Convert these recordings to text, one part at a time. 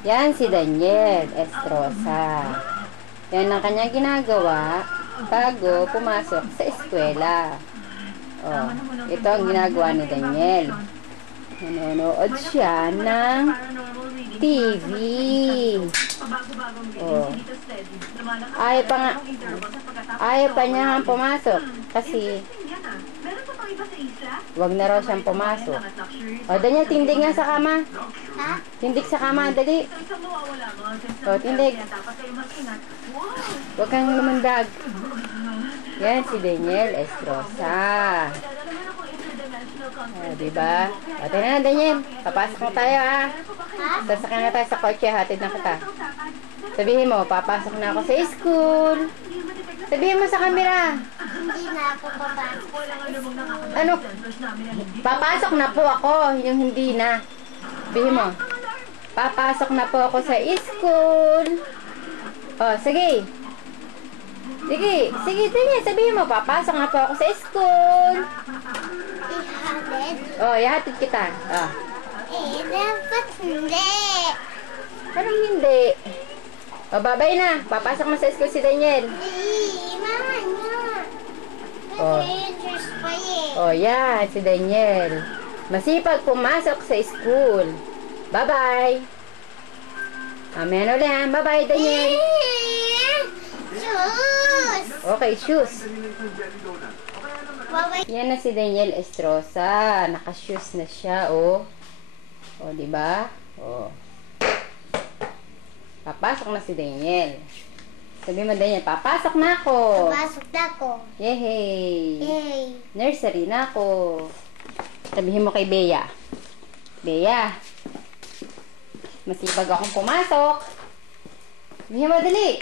Yan si Daniel Estrosa. Yan ang kanyang ginagawa bago pumasok sa eskwela. Oh, ito ang ginagawa ni Daniel. Nanonood siya ng TV. Oh. Ayaw pa niya pumasok kasi wag na raw siyang pumasok. O, Daniel, tindig nga sa kama. Ha? Tindig sa kama, dali. O, tindig. Huwag kang lumundag. Yan si Daniel Estrosa. O, diba? O, tingnan na, Daniel. Papasok na tayo, ha? Sasakyan na tayo sa kotse. Hatid na kita. Sabihin mo, papasok na ako sa school. Sabihin mo sa camera. Hindi na ako papasok. Ano? Papasok na po ako. Yung hindi na. Sabihin mo. Papasok na po ako sa school. Oh, sige. Sige. Sige, Daniel. Sabihin mo, papasok na po ako sa school. Ihatid? Oh, ihatid kita. Oh. Dapat hindi. Parang hindi. Oh, babay na. Papasok na sa school si Daniel. Mama nga. Oh. Nag-readers pa eh. Oh, yan. Si Daniel. Masipag pumasok sa school. Bye-bye. Amen ulit, ha? Bye-bye, Daniel. Shoes! Okay, shoes. Bye-bye. Yan na si Daniel Estrosa. Naka-shoes na siya, oh. Oh, diba? Oh. Papasok na si Daniel. Sabi mo, Daniel, papasok na ako. Papasok na ako. Yehey. Yay. Nursery na ako. Sabihin mo kay Bea. Bea, masipag akong pumasok. Sabihin mo, dali.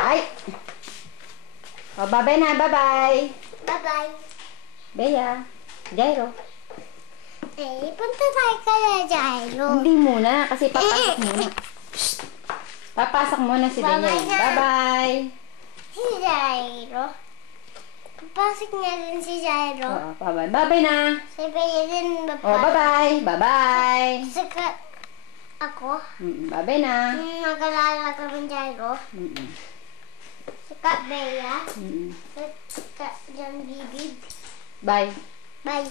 Ay. O, bye-bye na. Bye-bye. Bye-bye. Bea. Jairo. Punta tayo kaya, Jairo. Hindi muna, kasi papasok muna. Papasok muna si Daniel. Bye-bye na. Bye-bye. Si Jairo. Papasok niya din si Jairo. Oo, bye-bye. Bye-bye na. Si Bea din Oh, bye-bye. Bye-bye. Saka ako. Bye-bye na. Nag-alala kami Jairo. Saka Bea. Saka John Bibig. Bye. Bye.